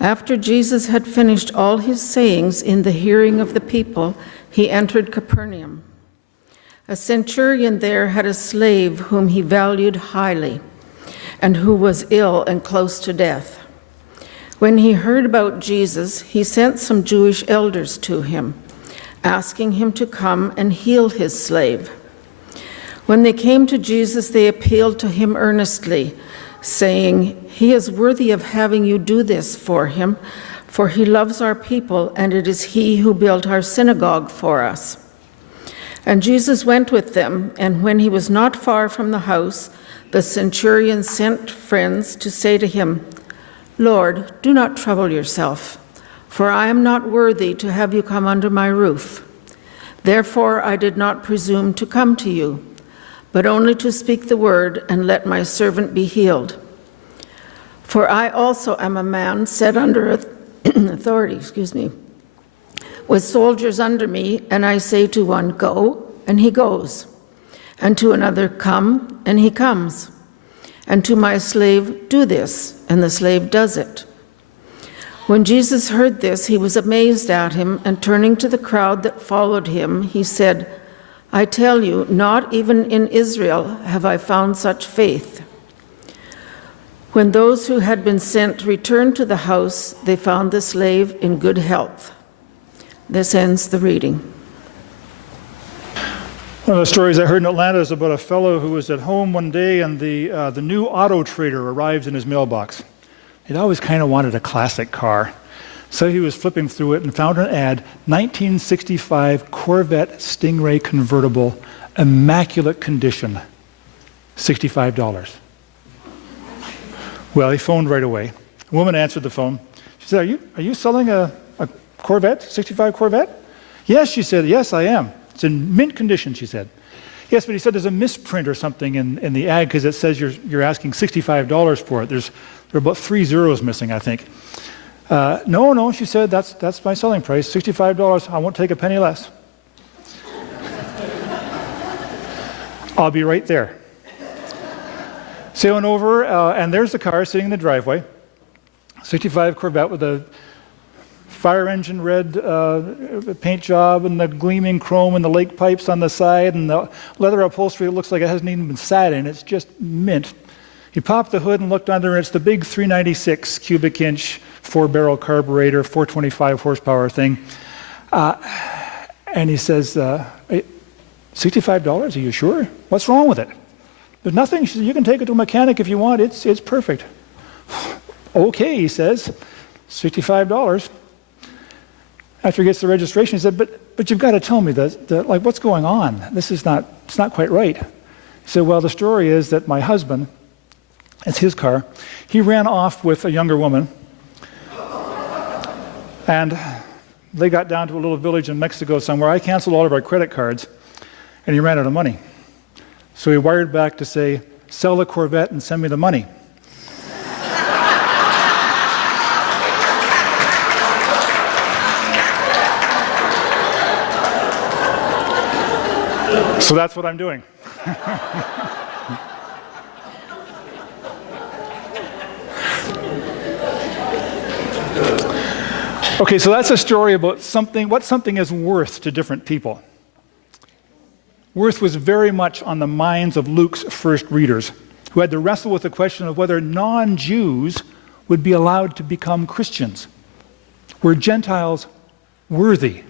After Jesus had finished all his sayings in the hearing of the people, he entered Capernaum. A centurion there had a slave whom he valued highly, and who was ill and close to death. When he heard about Jesus, he sent some Jewish elders to him, asking him to come and heal his slave. When they came to Jesus, they appealed to him earnestly, saying, "He is worthy of having you do this for him, for he loves our people, and it is he who built our synagogue for us." And Jesus went with them, and when he was not far from the house, the centurion sent friends to say to him, "Lord, do not trouble yourself, for I am not worthy to have you come under my roof. Therefore I did not presume to come to you, but only to speak the word and let my servant be healed. For I also am a man set under authority, with soldiers under me, and I say to one, 'Go,' and he goes, and to another, 'Come,' and he comes, and to my slave, 'Do this,' and the slave does it." When Jesus heard this, he was amazed at him, and turning to the crowd that followed him, he said, "I tell you, not even in Israel have I found such faith." When those who had been sent returned to the house, they found the slave in good health. This ends the reading. One of the stories I heard in Atlanta is about a fellow who was at home one day, and the new Auto Trader arrived in his mailbox. He'd always kind of wanted a classic car. So he was flipping through it and found an ad, 1965 Corvette Stingray convertible, immaculate condition, $65. Well, he phoned right away. A woman answered the phone. She said, are you selling a Corvette, 65 Corvette? Yes, she said, yes, I am. It's in mint condition, she said. Yes, but he said there's a misprint or something in the ad because it says you're asking $65 for it. There are about 3 zeros missing, I think. No, she said, that's my selling price, $65. I won't take a penny less. I'll be right there. Sailing over, and there's the car sitting in the driveway. 65 Corvette with a fire engine red paint job and the gleaming chrome and the lake pipes on the side and the leather upholstery. It looks like it hasn't even been sat in. It's just mint. He popped the hood and looked under, and it's the big 396 cubic inch 4-barrel carburetor, 425 horsepower thing. And he says, $65? Are you sure? What's wrong with it? There's nothing. She said, you can take it to a mechanic if you want. It's perfect. Okay, he says, $65. After he gets the registration, he said, but you've got to tell me like what's going on? It's not quite right. He said, well, the story is that my husband, it's his car, he ran off with a younger woman, and they got down to a little village in Mexico somewhere. I canceled all of our credit cards, and he ran out of money. So he wired back to say, sell the Corvette and send me the money. So that's what I'm doing. Okay, so that's a story about what something is worth to different people. Worth was very much on the minds of Luke's first readers, who had to wrestle with the question of whether non-Jews would be allowed to become Christians. Were Gentiles worthy?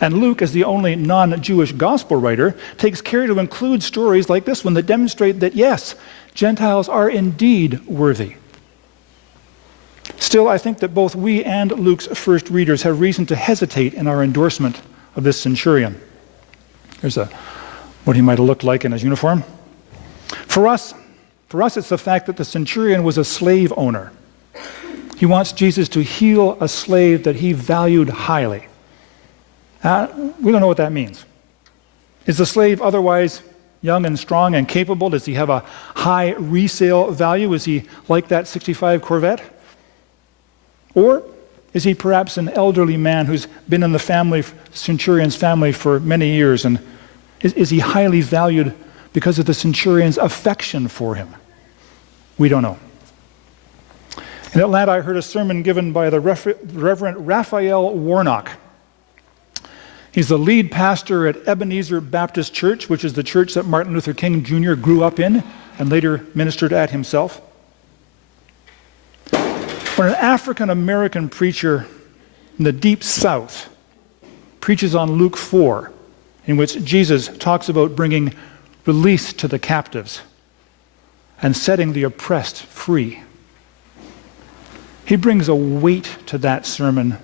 And Luke, as the only non-Jewish gospel writer, takes care to include stories like this one that demonstrate that, yes, Gentiles are indeed worthy. Still, I think that both we and Luke's first readers have reason to hesitate in our endorsement of this centurion. Here's what he might have looked like in his uniform. For us, it's the fact that the centurion was a slave owner. He wants Jesus to heal a slave that he valued highly. We don't know what that means. Is the slave otherwise young and strong and capable? Does he have a high resale value? Is he like that 65 Corvette? Or is he perhaps an elderly man who's been in the centurion's family for many years, and is he highly valued because of the centurion's affection for him? We don't know. In Atlanta, I heard a sermon given by the Reverend Raphael Warnock. He's the lead pastor at Ebenezer Baptist Church, which is the church that Martin Luther King Jr. grew up in and later ministered at himself. When an African-American preacher in the Deep South preaches on Luke 4, in which Jesus talks about bringing release to the captives and setting the oppressed free, he brings a weight to that sermon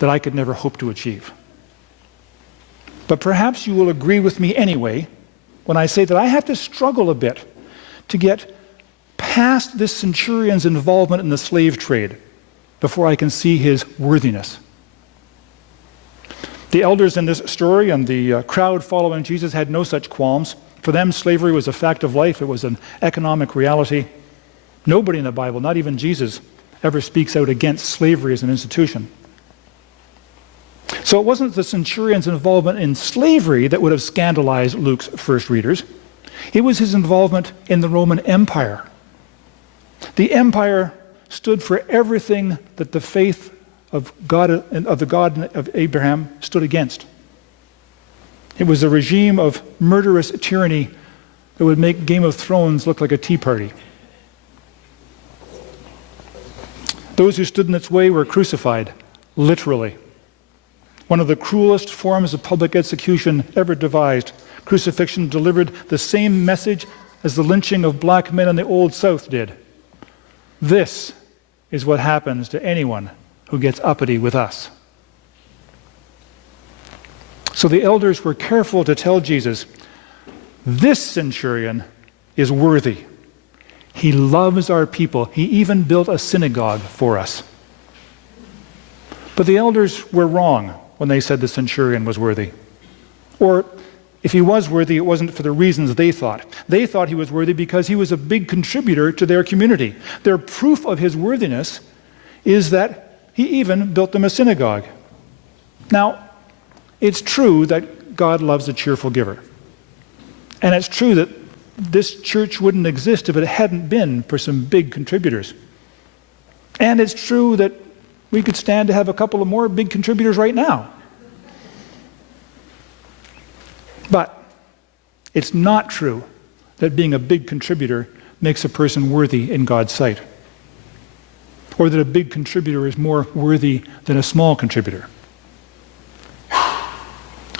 that I could never hope to achieve. But perhaps you will agree with me anyway when I say that I have to struggle a bit to get past this centurion's involvement in the slave trade before I can see his worthiness. The elders in this story and the crowd following Jesus had no such qualms. For them, slavery was a fact of life. It was an economic reality. Nobody in the Bible, not even Jesus, ever speaks out against slavery as an institution. So it wasn't the centurion's involvement in slavery that would have scandalized Luke's first readers. It was his involvement in the Roman Empire. The empire stood for everything that the faith of God, of the God of Abraham, stood against. It was a regime of murderous tyranny that would make Game of Thrones look like a tea party. Those who stood in its way were crucified, literally. One of the cruelest forms of public execution ever devised. Crucifixion delivered the same message as the lynching of black men in the Old South did. This is what happens to anyone who gets uppity with us. So the elders were careful to tell Jesus, this centurion is worthy. He loves our people. He even built a synagogue for us. But the elders were wrong when they said the centurion was worthy. Or if he was worthy, it wasn't for the reasons they thought. They thought he was worthy because he was a big contributor to their community. Their proof of his worthiness is that he even built them a synagogue. Now, it's true that God loves a cheerful giver. And it's true that this church wouldn't exist if it hadn't been for some big contributors. And it's true that we could stand to have a couple of more big contributors right now. But it's not true that being a big contributor makes a person worthy in God's sight, or that a big contributor is more worthy than a small contributor.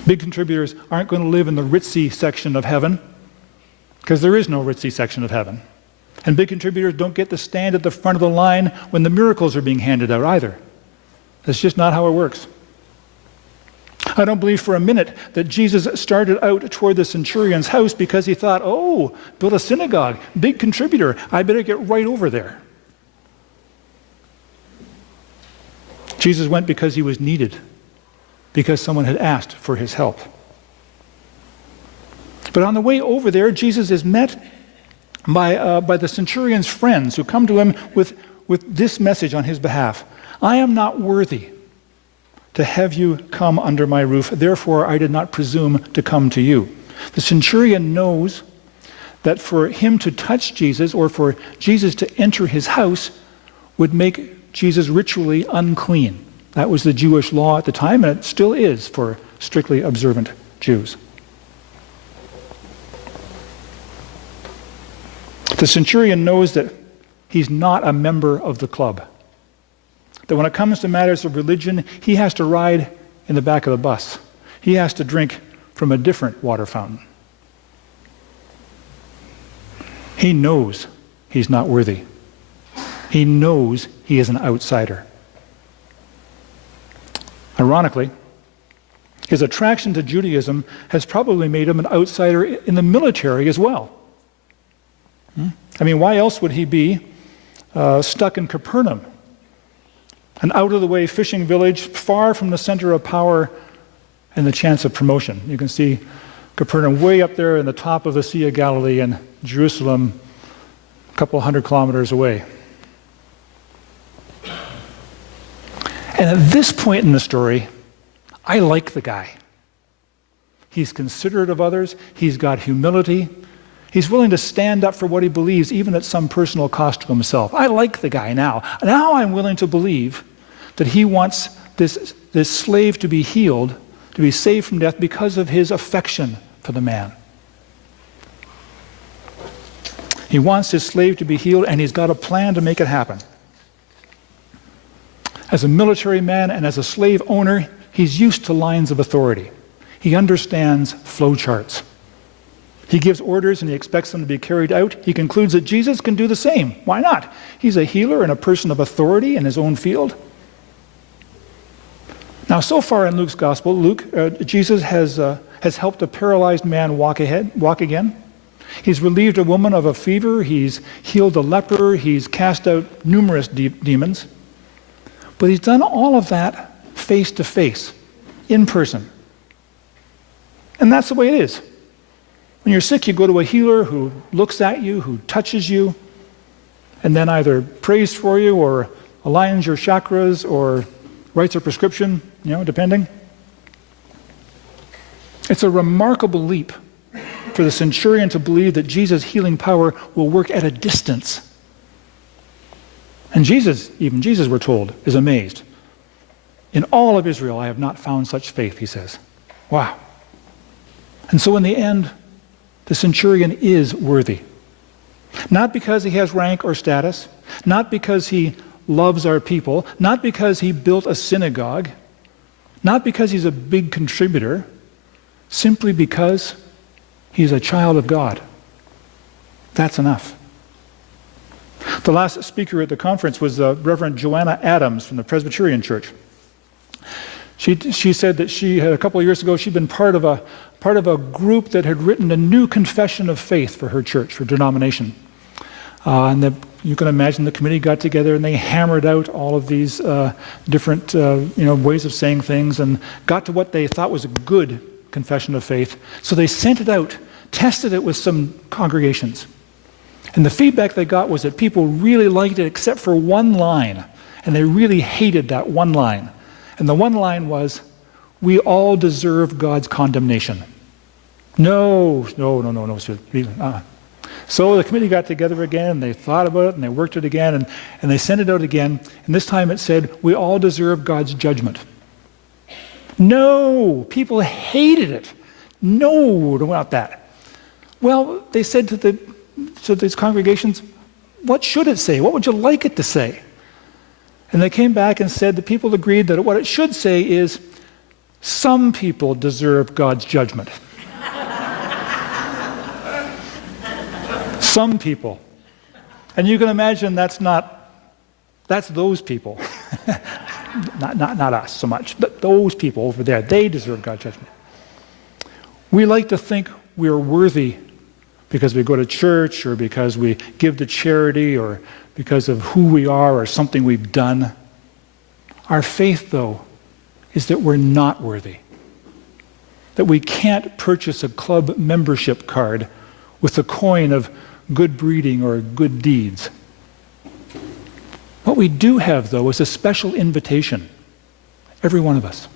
Big contributors aren't going to live in the ritzy section of heaven, because there is no ritzy section of heaven. And big contributors don't get to stand at the front of the line when the miracles are being handed out either. That's just not how it works. I don't believe for a minute that Jesus started out toward the centurion's house because he thought, oh, build a synagogue, big contributor, I better get right over there. Jesus went because he was needed, because someone had asked for his help. But on the way over there, Jesus is met by the centurion's friends who come to him with this message on his behalf. I am not worthy to have you come under my roof, therefore I did not presume to come to you. The centurion knows that for him to touch Jesus or for Jesus to enter his house would make Jesus ritually unclean. That was the Jewish law at the time, and it still is for strictly observant Jews. The centurion knows that he's not a member of the club. That when it comes to matters of religion, he has to ride in the back of the bus. He has to drink from a different water fountain. He knows he's not worthy. He knows he is an outsider. Ironically, his attraction to Judaism has probably made him an outsider in the military as well. I mean, why else would he be stuck in Capernaum, an out-of-the-way fishing village far from the center of power and the chance of promotion? You can see Capernaum way up there in the top of the Sea of Galilee and Jerusalem a couple hundred kilometers away. And at this point in the story, I like the guy. He's considerate of others. He's got humility. He's willing to stand up for what he believes, even at some personal cost to himself. I like the guy now. Now I'm willing to believe that he wants this slave to be healed, to be saved from death because of his affection for the man. He wants his slave to be healed, and he's got a plan to make it happen. As a military man and as a slave owner, he's used to lines of authority. He understands flow charts. He gives orders and he expects them to be carried out. He concludes that Jesus can do the same. Why not? He's a healer and a person of authority in his own field. Now, so far in Luke's gospel, Jesus has helped a paralyzed man walk again. He's relieved a woman of a fever. He's healed a leper. He's cast out numerous demons. But he's done all of that face to face, in person. And that's the way it is. When you're sick, you go to a healer who looks at you, who touches you, and then either prays for you or aligns your chakras or writes a prescription, depending. It's a remarkable leap for the centurion to believe that Jesus' healing power will work at a distance. And Jesus, we're told, is amazed. In all of Israel, I have not found such faith, he says. Wow. And so in the end, the centurion is worthy. Not because he has rank or status, not because he loves our people, not because he built a synagogue, not because he's a big contributor, simply because he's a child of God. That's enough. The last speaker at the conference was Reverend Joanna Adams from the Presbyterian Church. She said that she had, a couple of years ago, she'd been part of a group that had written a new confession of faith for her church, her denomination. You can imagine the committee got together and they hammered out all of these different ways of saying things and got to what they thought was a good confession of faith. So they sent it out, tested it with some congregations. And the feedback they got was that people really liked it except for one line. And they really hated that one line. And the one line was, "We all deserve God's condemnation." No. So the committee got together again, and they thought about it, and they worked it again, and they sent it out again. And this time it said, "We all deserve God's judgment." No, people hated it. No, don't want that. Well, they said to these congregations, "What should it say? What would you like it to say?" And they came back and said the people agreed that what it should say is, "Some people deserve God's judgment." Some people. And you can imagine that's those people. not us so much, but those people over there, they deserve God's judgment. We like to think we're worthy because we go to church or because we give to charity or because of who we are or something we've done. Our faith, though, is that we're not worthy. That we can't purchase a club membership card with the coin of good breeding or good deeds. What we do have, though, is a special invitation. Every one of us.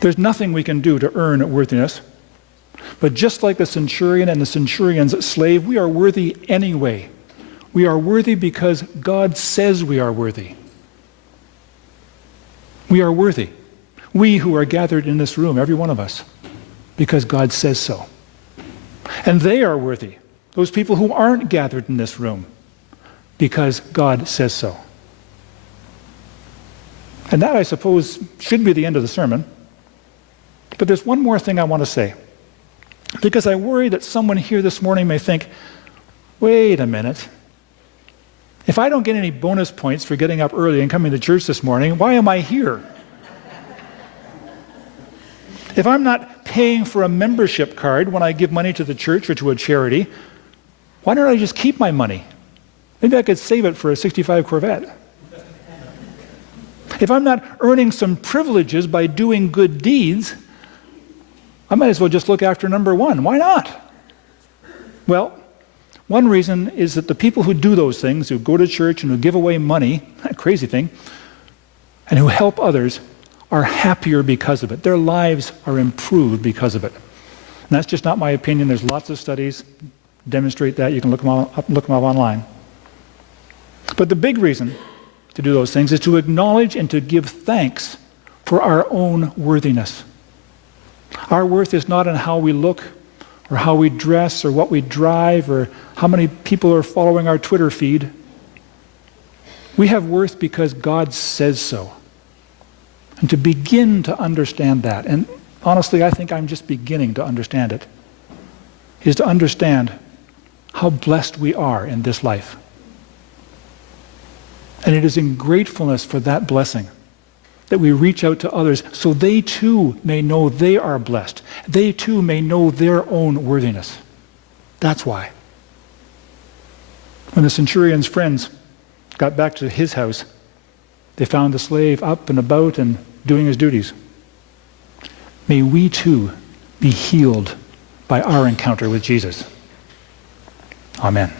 There's nothing we can do to earn worthiness. But just like the centurion and the centurion's slave, we are worthy anyway. We are worthy because God says we are worthy. We are worthy. We who are gathered in this room, every one of us, because God says so. And they are worthy, those people who aren't gathered in this room, because God says so. And that, I suppose, should be the end of the sermon. But there's one more thing I want to say. Because I worry that someone here this morning may think, wait a minute. If I don't get any bonus points for getting up early and coming to church this morning, why am I here? If I'm not paying for a membership card when I give money to the church or to a charity, why don't I just keep my money? Maybe I could save it for a 65 Corvette. If I'm not earning some privileges by doing good deeds, I might as well just look after number one. Why not? Well, one reason is that the people who do those things, who go to church and who give away money, that crazy thing, and who help others, are happier because of it. Their lives are improved because of it. And that's just not my opinion. There's lots of studies demonstrate that. You can look them up online. But the big reason to do those things is to acknowledge and to give thanks for our own worthiness. Our worth is not in how we look or how we dress or what we drive or how many people are following our Twitter feed. We have worth because God says so. And to begin to understand that, and honestly, I think I'm just beginning to understand it, is to understand how blessed we are in this life. And it is in gratefulness for that blessing that we reach out to others so they too may know they are blessed. They too may know their own worthiness. That's why. When the centurion's friends got back to his house, they found the slave up and about and doing his duties. May we too be healed by our encounter with Jesus. Amen.